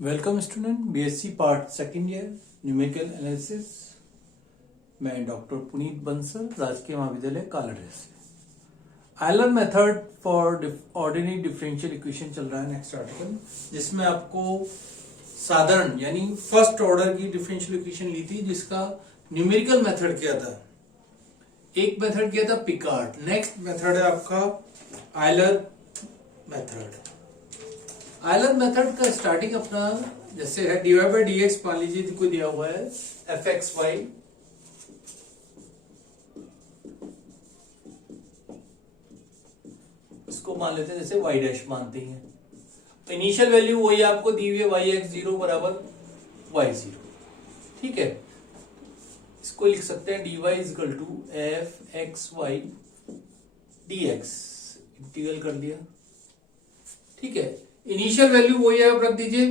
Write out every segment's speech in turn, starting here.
Welcome student BSc part second year numerical analysis. मैं doctor Puneet Bansal, राजकीय महाविद्यालय कालड़ से। Euler method for ordinary differential equation चल रहा है नेक्स्ट आर्टिकल, जिसमें आपको साधारण यानी फर्स्ट ऑर्डर की डिफरेंशियल इक्वेशन ली थी, जिसका न्यूमेरिकल मेथड किया था। एक मेथड किया था पिकार्ड, नेक्स्ट मेथड है आपका आयलर मेथड। आयलर मेथड का स्टार्टिंग अपना जैसे है dy बाई डी एक्स, मान लीजिए कोई दिया हुआ है एफ एक्स वाई, इसको मान लेते हैं जैसे वाई डैश मानते हैं। इनिशियल वैल्यू वही आपको दी हुई है वाई एक्स जीरो बराबर वाई जीरो, ठीक है। इसको लिख सकते हैं dy is equal to f x y d x, integral कर दिया, ठीक है। इनिशियल वैल्यू वही आप रख दीजिए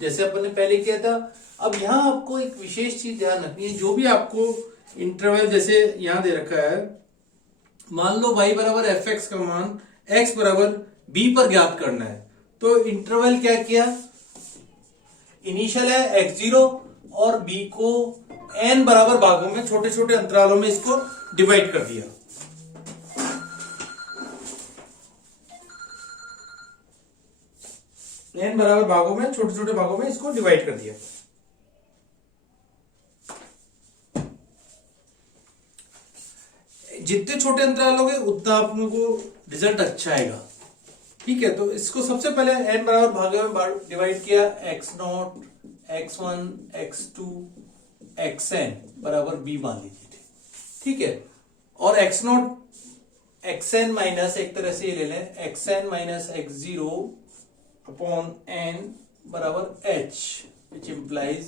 जैसे अपन ने पहले किया था। अब यहां आपको एक विशेष चीज ध्यान रखनी है, जो भी आपको इंटरवल जैसे यहां दे रखा है, मान लो y बराबर एफ एक्स का मान x बराबर b पर ज्ञात करना है, तो इंटरवल क्या किया, इनिशियल है x0 और b को n बराबर भागों में छोटे छोटे अंतरालों में इसको डिवाइड कर दिया। n बराबर भागों में छोटे छोटे भागों में इसको डिवाइड कर दिया। जितने छोटे अंतराल होंगे उतना आप लोगों को रिजल्ट अच्छा आएगा, ठीक है। तो इसको सबसे पहले n बराबर भागों में डिवाइड किया, x not x1 x2 xn बराबर b मान लीजिए, ठीक है। और x नॉट xn माइनस, एक तरह से ये ले लें, xn minus x0 upon n बराबर h, विच इंप्लाइज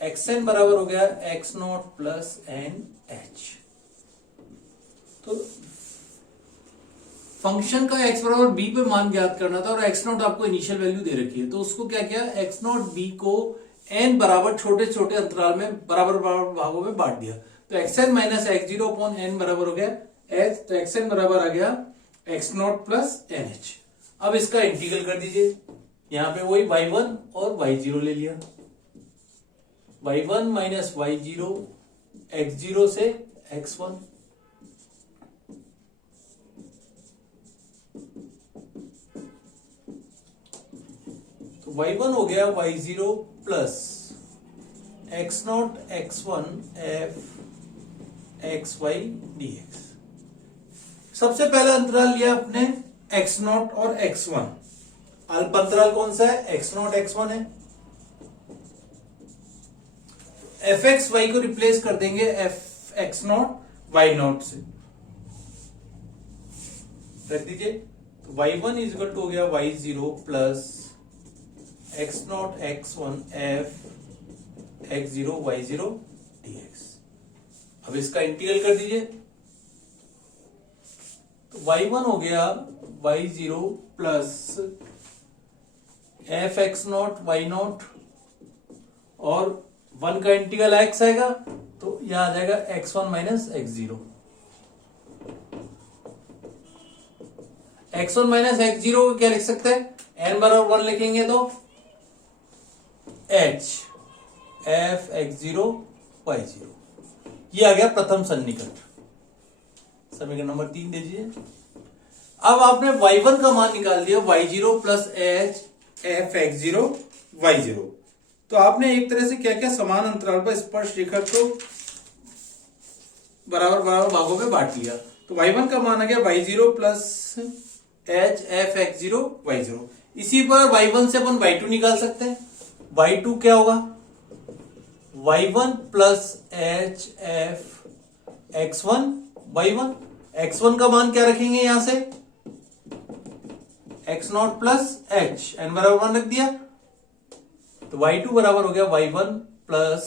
xn बराबर हो गया x not plus n h. तो फंक्शन का x बराबर b पे मान ज्ञात करना था और x नॉट आपको इनिशियल वैल्यू दे रखी है, तो उसको क्या किया, x नॉट b को n बराबर छोटे छोटे अंतराल में बराबर बराबर भागों में बांट दिया। तो xn minus x0 upon n बराबर हो गया h, तो xn बराबर आ गया x not plus n h. अब इसका इंटीग्रल कर दीजिए, यहां पे वही y1 और y0 ले लिया, y1 माइनस y0 x0 से x1, तो y1 हो गया y0 plus x not x1 f x y d x. सबसे पहला अंतराल लिया आपने x नॉट और x1, अल्प अंतराल कौन सा है, x नॉट x1 है। एफ एक्स वाई को रिप्लेस कर देंगे f x not y not से, रख दीजिए। तो y1 इज इक्वल टू हो गया y0 plus x not x1 f x0 y0 dx। अब इसका इंटीग्रल कर दीजिए, तो y1 हो गया y0 plus f x not y not, और 1 का इंटीग्रल x आएगा तो यहां आ जाएगा x1 minus x0। x1 minus x0 को क्या लिख सकते हैं, n बराबर 1 लिखेंगे तो h f x0 y0, ये आ गया प्रथम सन्निकट। समीकरण नंबर 3 दे दीजिए। अब आपने y1 का मान निकाल दिया, y0 plus h f x0 y0। तो आपने एक तरह से क्या क्या समान अंतराल पर स्पर्श रेखा को बराबर बराबर भागों में बांट लिया। तो y1 का मान आ गया y0 plus h f x0 y0। इसी पर y1 से अपन y2 निकाल सकते हैं। y2 क्या होगा, y1 plus h f x1 y1। x1 का मान क्या रखेंगे यहां से, x not plus h, n बराबर 1 रख दिया, तो y2 बराबर हो गया y1 plus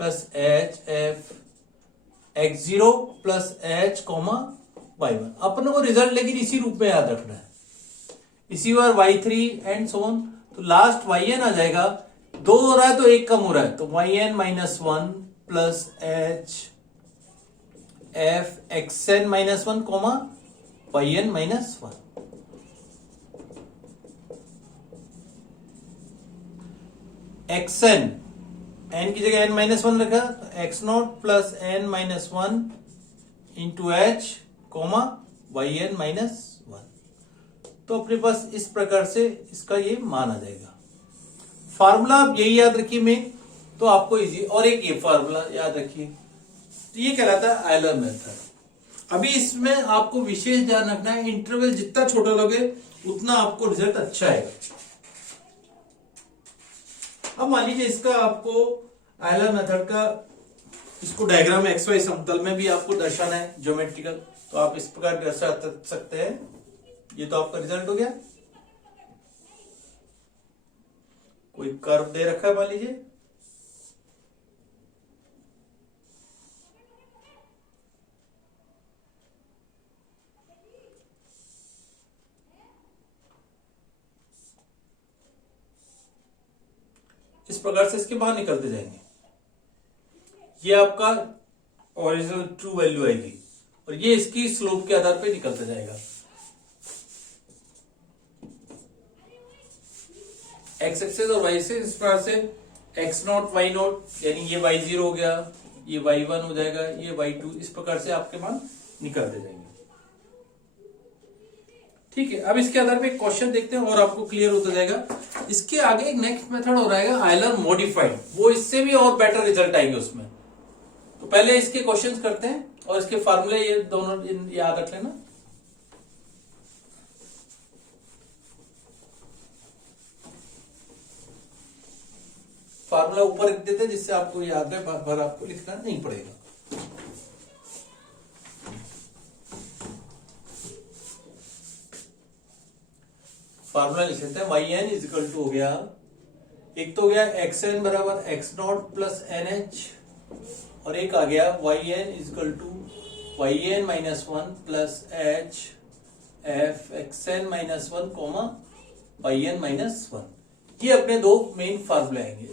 h f x0 plus h comma y1। अपन को रिजल्ट लेकिन इसी रूप में याद रखना है, इसी बार y3 एंड सो ऑन। तो लास्ट yn आ जाएगा, 2 हो रहा है तो 1 कम हो रहा है, तो yn minus 1 plus h f x n minus one comma y n minus one. X n, n की जगह एन माइनस वन रखा तो x not plus n minus one into h comma y n minus one. तो अपने पास इस प्रकार से इसका ये मान आ जाएगा। फार्मूला आप यही याद रखिए मेन, तो आपको इजी। और एक ये फार्मूला याद रखिए, तो ये कहलाता है आयलर मेथड। अभी इसमें आपको विशेष ध्यान रखना है, इंटरवल जितना छोटा लोगे उतना आपको रिजल्ट अच्छा आएगा। अब मान लीजिए इसका आपको आयलर मेथड का इसको डायग्राम एक्स वाई समतल में भी आपको दर्शाना है ज्योमेट्रिकल, तो आप इस प्रकार दर्शा सकते हैं। ये तो आपका रिजल्ट हो गया। कोई कर्व दे रखा है मान लीजिए, इस प्रकार से इसके बाहर निकलते जाएंगे। ये आपका ओरिजिनल ट्रू वैल्यू आएगी और ये इसकी स्लोप के आधार पे निकलता जाएगा। एक्स एक्सेस और वाई एक्सेस इस प्रकार से एक्स नॉट वाई नॉट, यानी ये वाई जीरो हो गया, ये वाई वन हो जाएगा, ये वाई टू, इस प्रकार से आपके मान निकलते जाएंगे। ठीक है, अब इसके आधार पे एक क्वेश्चन देखते हैं और आपको क्लियर होता जाएगा। इसके आगे एक नेक्स्ट मेथड हो रहेगा आयलर मॉडिफाइड, वो इससे भी और बेटर रिजल्ट आएंगे उसमें। तो पहले इसके क्वेश्चंस करते हैं और इसके फार्मूले ये दोनों याद रख लेना। फार्मूला ऊपर लिख देते हैं जिससे आपको याद रहे, बार बार आपको लिखना नहीं पड़ेगा। फार्मूला लिख लेते हैं। Y n is equal to हो गया, एक तो हो गया एक्स एन बराबर x not plus n h, और एक आ गया y n is equal to y n minus one plus h f x n minus one comma y n minus one. ये अपने दो मेन फार्मूले आएंगे।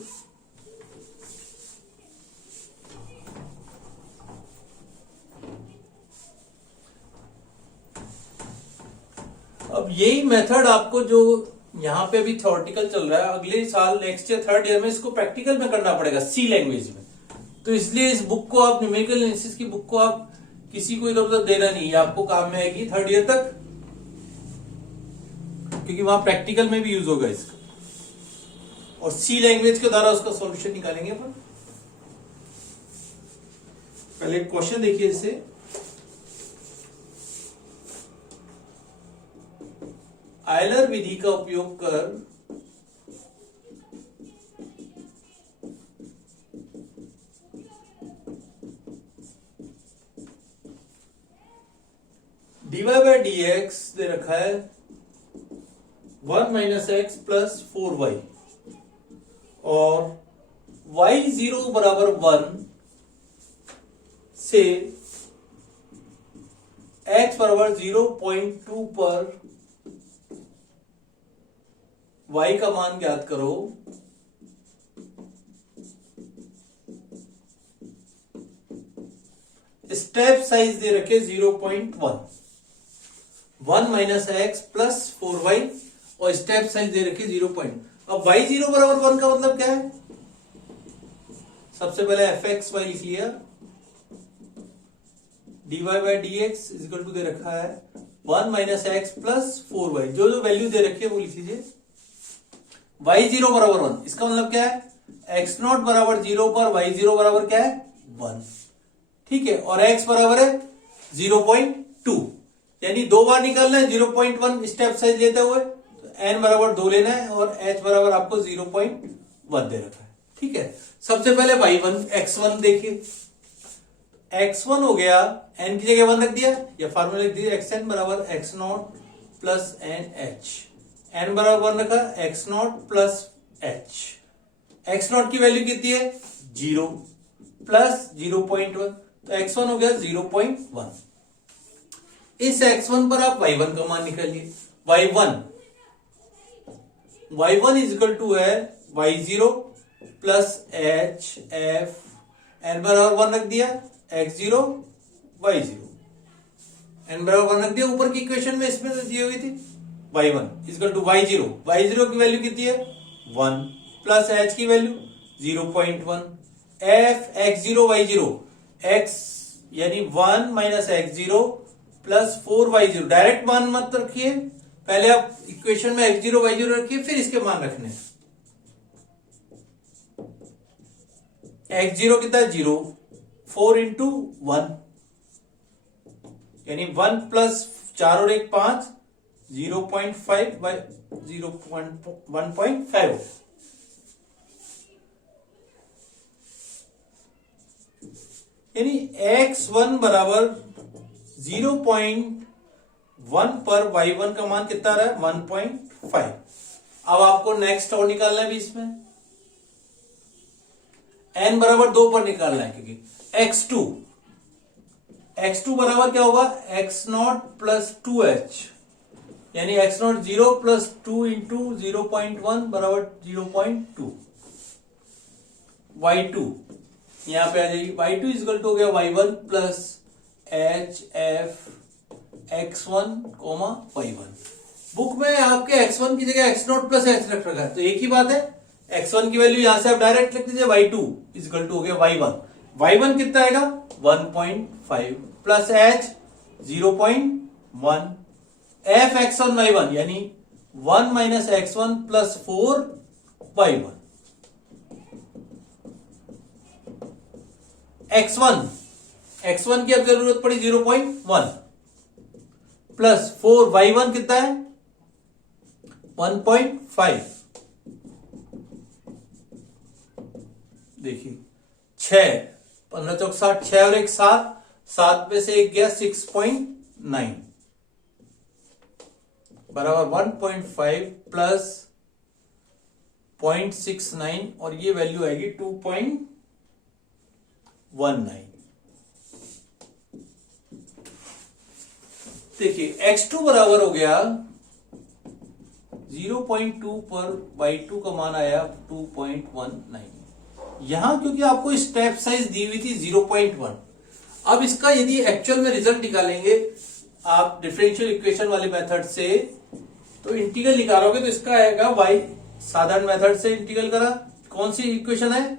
अब यही मेथड आपको जो यहां पे भी थ्योरेटिकल चल रहा है, अगले साल नेक्स्ट ईयर थर्ड ईयर में इसको प्रैक्टिकल में करना पड़ेगा सी लैंग्वेज में। तो इसलिए इस बुक को आप, न्यूमेरिकल एनालिसिस की बुक को आप किसी को इधर उधर देना नहीं है, आपको काम में आएगी थर्ड ईयर तक, क्योंकि वहां प्रैक्टिकल में भी यूज होगा इसका, और सी लैंग्वेज के द्वारा उसका सॉल्यूशन निकालेंगे अपन। पहले क्वेश्चन देखिए इसे। आयलर विधि का उपयोग कर dy बाय डी एक्स दे रखा है 1 माइनस एक्स प्लस 4y, और y0 बराबर 1 से x बराबर 0.2 पर y का मान ज्ञात करो। स्टेप साइज दे रखे 0.1, 1 माइनस एक्स प्लस 4y, और स्टेप साइज दे रखे 0. अब y0 बराबर 1 का मतलब क्या है? सबसे पहले एफ एक्स वाई लिख लिया, dy by D X is equal to दे रखा है 1 माइनस एक्स प्लस 4y, जो जो वैल्यू दे रखी है वो लिख लीजिए। y0 बराबर 1, इसका मतलब क्या है? x नॉट बराबर 0 पर y0 बराबर क्या है? 1। ठीक है, और x बराबर है 0.2, यानी दो बार निकालना है 0.1 स्टेप साइज लेते हुए, तो n बराबर 2 लेना है, और h बराबर आपको 0.1 दे रखा है। ठीक है, सबसे पहले y1 x1 देखिए, x1 हो गया, n की जगह 1 रख दिया, या फार्मूला लिख दिया xn बराबर x not plus n h, n बराबर 1 रखा x not plus h, x not की वैल्यू कितनी है? 0 प्लस 0.1, तो x1 हो गया 0.1। इस x1 पर आप y1 का मान निकालिए। y1 इज इक्वल टू है y0 plus h f, n बराबर 1 रख दिया, x0 y0 n बराबर 1 रख दिया ऊपर की इक्वेशन में, इसमें तो दी हुई थी y1 इक्वल टू y0 की वैल्यू कितनी है 1 प्लस h की value 0.1 f x0 y0 x यानी 1 minus x0 plus 4y0 direct मान मत रखिए, पहले आप इक्वेशन में x0 y0 रखिए फिर इसके मान रखने। x0 कितना है 0 4 इंटू 1 यानी 1 प्लस 4 और 1 5 0.5 बाय 1.5 यानी x1 बराबर 0.1 पर y1 का मान कितना आ रहा है 1.5। अब आपको नेक्स्ट और निकालना है बीच में, n बराबर 2 पर निकालना है क्योंकि x2 बराबर क्या होगा x0 प्लस 2h यानी x0 0 प्लस 2 इंटू 0.1 बराबर 0.2। y2 यहां पे आ जाएगी y2 इक्वल टू हो गया y1 plus h f x1 comma y1। Book में आपके x1 की जगह x0 प्लस h रख रखा है तो एक ही बात है, x1 की वैल्यू यहां से आप डायरेक्ट लिख दीजिए y2 इक्वल टू हो गया y1 कितना आएगा 1.5 plus h 0.1 f x1 y1 यानी 1 minus x1 plus 4 y1 x1 की अब जरूरत पड़ी 0.1 प्लस 4 y1 कितना है 1.5। देखिए 6 15 चौक 60 6 और 1 7 7 में से एक गया 6.9 बराबर 1.5 प्लस 0.69 और ये वैल्यू आएगी 2.19। देखिए x2 बराबर हो गया 0.2 पर y2 का मान आया 2.19। यहां क्योंकि आपको स्टेप साइज दी हुई थी 0.1। अब इसका यदि एक्चुअल में रिजल्ट निकालेंगे आप डिफरेंशियल इक्वेशन वाले मेथड से तो इंटीग्रल निकालोगे तो इसका आएगा y साधारण मेथड से इंटीग्रल करा, कौन सी इक्वेशन है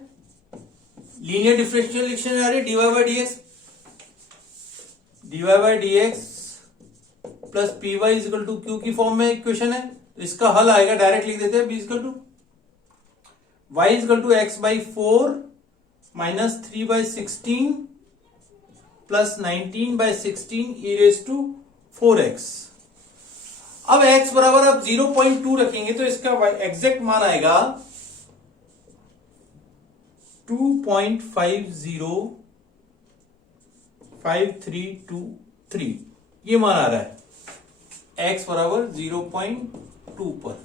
लीनियर डिफरेंशियल इक्वेशन आ रही है dy by dx plus p y is equal to q की फॉर्म में इक्वेशन है तो इसका हल आएगा, डायरेक्ट लिख देते हैं b is equal to y is equal to x by 4 minus 3 by 16 plus 19 by 16 e raise to 4x। अब x बराबर आप 0.2 रखेंगे तो इसका एग्जैक्ट मान आएगा 2.505323 ये मान आ रहा है x बराबर 0.2 पर।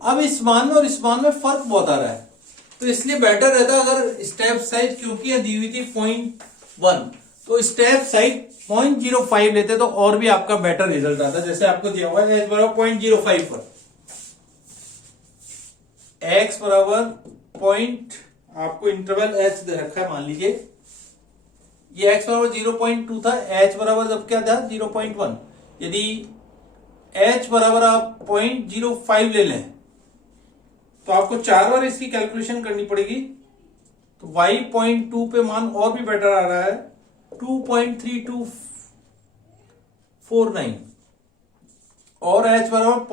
अब इस मान में और इस मान में फर्क बहुत आ रहा है तो इसलिए बेटर रहता अगर स्टेप साइज, क्योंकि यह दी हुई थी 0.1 तो स्टेप साइज 0.05 लेते तो और भी आपका बेटर रिजल्ट आता। जैसे आपको दिया हुआ है x बराबर 0.05 पर x बराबर पॉइंट आपको इंटरवल h दे रखा है, मान लीजिए ये x बराबर 0.2 था, h बराबर जब क्या था 0.1। यदि h बराबर आप 0.05 ले लें तो आपको 4 बार इसकी कैलकुलेशन करनी पड़ेगी तो y 0.2 पे मान और भी बेटर आ रहा है 2.3249 और h बराबर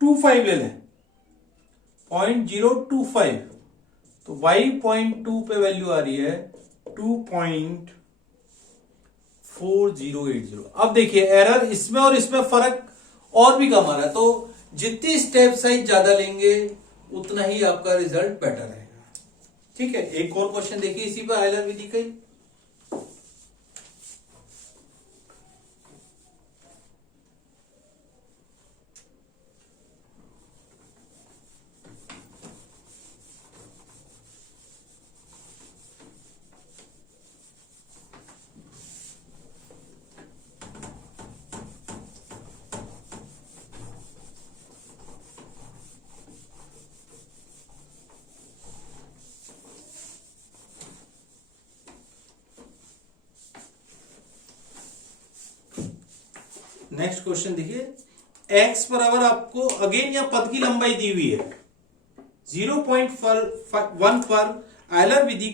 0.25 ले लें 0.025 तो y 0.2 पे वैल्यू आ रही है 2.4080। अब देखिए एरर इसमें और इसमें फर्क और भी कम आ रहा है तो जितनी स्टेप साइज ज्यादा लेंगे उतना ही आपका रिजल्ट बेटर रहेगा। ठीक है, एक और क्वेश्चन देखिए इसी पर आयलर विधि का। नेक्स्ट क्वेश्चन देखिए, x बराबर आपको अगेन या पद की लंबाई दी हुई है 0.1 पर आयलर विधि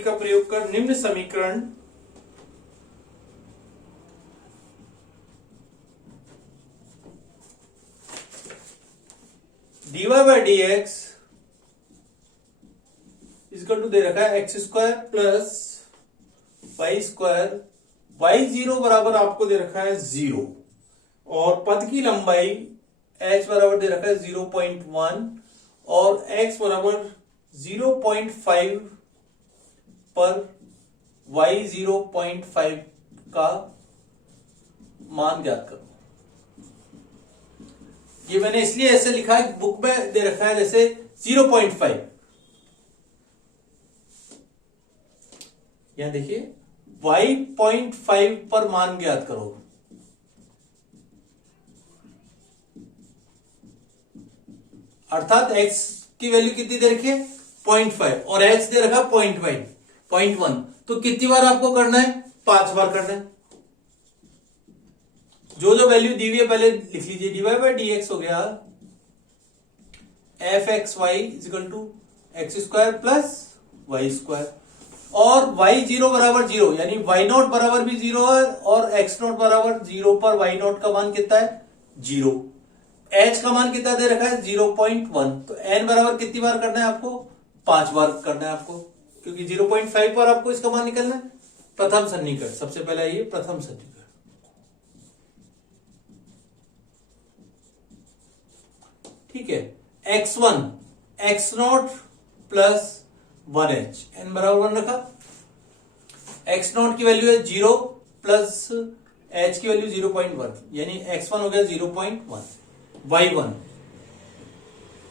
का प्रयोग कर निम्न समीकरण dy बाय डी एक्स इसका टू दे रखा है x square plus y square, y zero बराबर आपको दे रखा है 0 और पद की लंबाई h बराबर दे रखा है 0.1 और x बराबर 0.5 पर y 0.5 का मान ज्ञात करो। ये मैंने इसलिए ऐसे लिखा है, बुक में दे रखा है जैसे 0.5, यहां देखिए y 0.5 पर मान ज्ञात करो। अर्थात x की वैल्यू कितनी दे रखी है 0.5 और h दे रखा 0.1, तो कितनी बार आपको करना है 5 बार करना है। जो जो वैल्यू दी हुई है पहले लिख लीजिए, d y by d x हो गया f x y is equal to x square plus y square, और y 0 बराबर 0 यानी y नॉट बराबर भी 0 है और x नॉट बराबर 0 पर y नॉट का मान कितना है 0, h का मान कितना दे रखा है 0.1, तो n बराबर कितनी बार करना है आपको 5 बार करना है आपको, क्योंकि 0.5 पर आपको इसका मान निकलना है। प्रथम सन्निकट, सबसे पहला ये प्रथम सन्निकट, ठीक है। x1 x not plus 1h, n बराबर 1 रखा, x नॉट की वैल्यू है 0 प्लस h की वैल्यू 0.1 यानी x1 हो गया 0.1, y1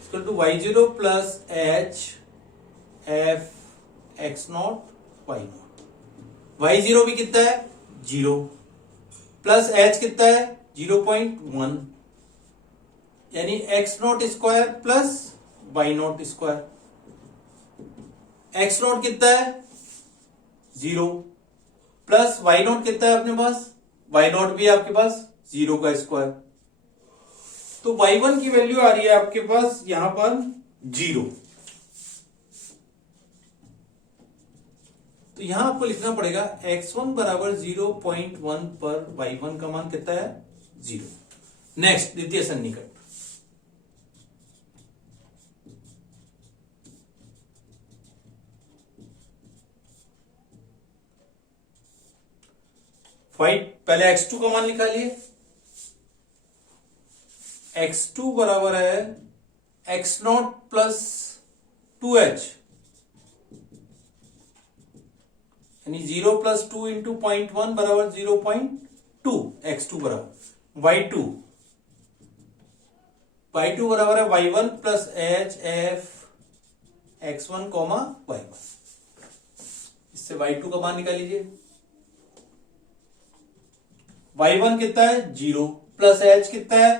equal to y0 plus h f x not y not, y0 भी कितना है 0 प्लस h कितना है 0.1 यानी x not square plus y not square, x not कितना है 0 प्लस y नॉट कितना है अपने पास, y नॉट भी है आपके पास 0 का स्क्वायर, तो y1 की वैल्यू आ रही है आपके पास यहां पर 0। तो यहां आपको लिखना पड़ेगा x1 बराबर 0.1 पर y1 का मान कितना है 0। नेक्स्ट द्वितीय सन्निकट, पहले x2 का मान निकालिए, x2 बराबर है x नॉट प्लस 2h यानी 0 प्लस 2 इंटू 0.1 बराबर 0.2, x2 बराबर y2 बराबर है y1 plus h f x1 comma y1, इससे y2 का मान निकाल लीजिए, y1 कितना है 0 प्लस h कितना है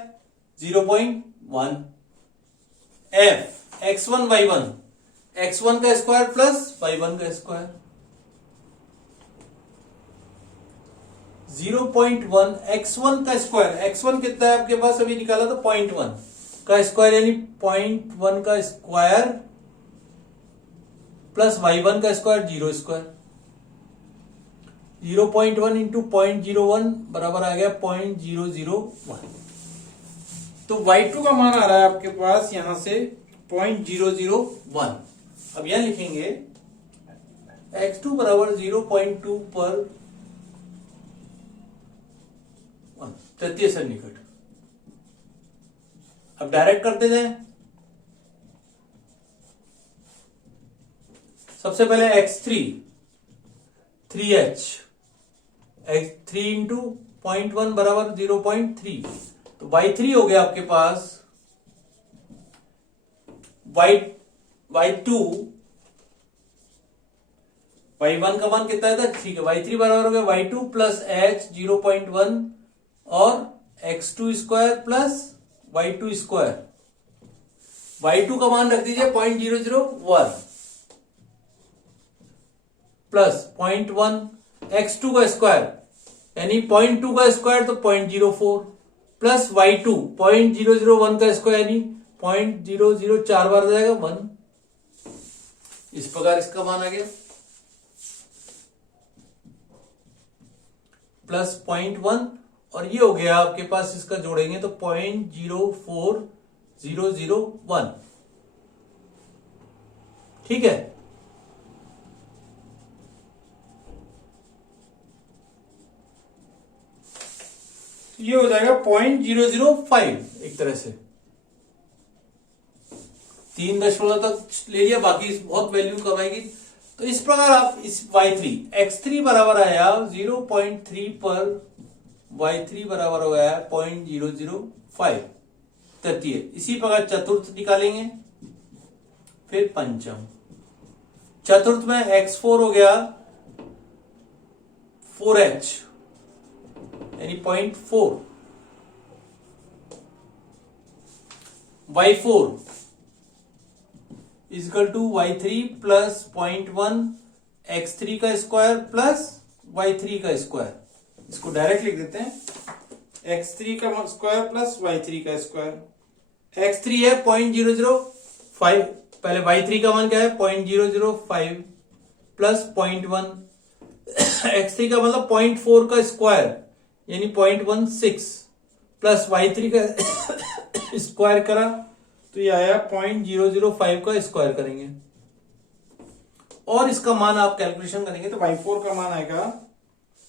0.1, f x1 y1 x1 का स्क्वायर प्लस y1 का स्क्वायर 0.1 x1 का स्क्वायर, x1 कितना है आपके पास अभी निकाला तो 0.1 का स्क्वायर यानी 0.1 का स्क्वायर प्लस y1 का स्क्वायर 0 स्क्वायर, 0.1 इंटू 0.01 बराबर आ गया 0.001, तो y2 का मान आ रहा है आपके पास यहां से 0.001। अब यहां लिखेंगे x2 बराबर 0.2 पर तृतीय सन्निकट। अब डायरेक्ट करते जाएं, सबसे पहले x3 3h, x3 इंटू 0.1 बराबर 0.3, तो y3 हो गया आपके पास y2, y1 का मान कितना था ठीक है, y3 बराबर हो गया y2 प्लस h 0.1 और x2 square plus y2 square, y2 का मान रख दीजिए 0.001 प्लस 0.1 x2 का स्क्वायर यानी 0.2 का स्क्वायर तो 0.04 प्लस y2 0.001 का स्क्वायर यानी 0.00 4 बार हो जाएगा 1। इस प्रकार इसका मान आ गया प्लस 0.1 और ये हो गया आपके पास, इसका जोड़ेंगे तो 0.04001। ठीक है, ये हो जाएगा 0.005 एक तरह से 3 दशमलव तक ले लिया, बाकी बहुत वैल्यू कम आएगी। तो इस प्रकार आप इस y3 x3 बराबर आया 0.3 पर y3 बराबर हो गया 0.005 तृतीय। इसी प्रकार चतुर्थ निकालेंगे, फिर पंचम। चतुर्थ में x4 हो गया 4h यानी 0.4, y4 is equal to y3 plus 0.1 x3 का स्क्वायर प्लस y3 का स्क्वायर। इसको डायरेक्ट लिख देते हैं, x3 का स्क्वायर प्लस y3 का स्क्वायर। x3 है 0.005, पहले y3 का मान क्या है 0.005 प्लस 0.1 x3 का मतलब 0.4 का स्क्वायर यानी 0.16 प्लस y3 का स्क्वायर करा तो ये आया 0.005 का स्क्वायर करेंगे और इसका मान आप कैलकुलेशन करेंगे तो y4 का मान आएगा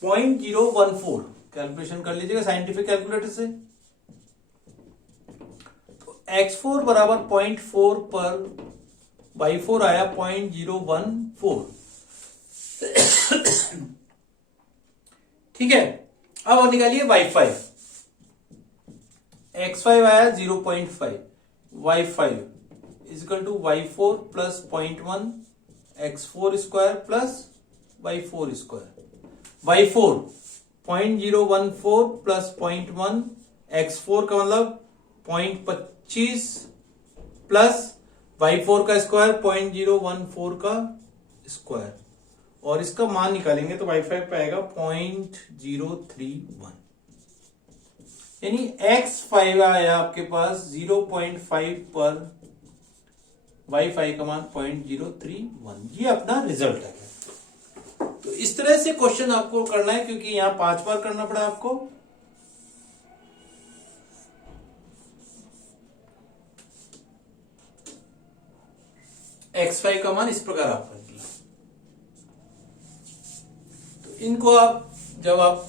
0.014। कैलकुलेशन कर लीजिएगा साइंटिफिक कैलकुलेटर से। तो x4 बराबर 0.4 पर y4 आया 0.014। ठीक है, अब निकालिए y5। x5 आया 0.5, y5 is equal to y4 plus 0.1 x4 square plus y4 square. y4 0.014 plus 0.1 x4 का मतलब 0.25 प्लस y4 का स्क्वायर 0.014 का स्क्वायर और इसका मान निकालेंगे तो y5 पे आएगा 0.031 यानी x5 आया आपके पास 0.5 पर y5 का मान 0.031। ये अपना रिजल्ट है। तो इस तरह से क्वेश्चन आपको करना है क्योंकि यहां 5 बार करना पड़ा आपको। x5 का मान इस प्रकार आपका निकला। तो इनको आप जब आप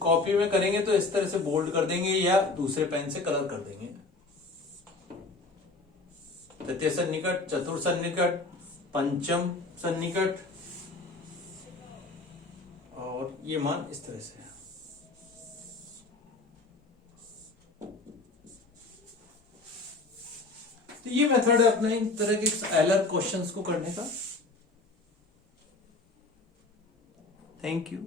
कॉपी में करेंगे तो इस तरह से बोल्ड कर देंगे या दूसरे पेन से कलर कर देंगे। तृतीय सन्निकट, चतुर्थ सन्निकट, पंचम सन्निकट और ये मान इस तरह से है। तो ये मेथड है अपना इन तरह के एलर क्वेश्चंस को करने का। Thank you.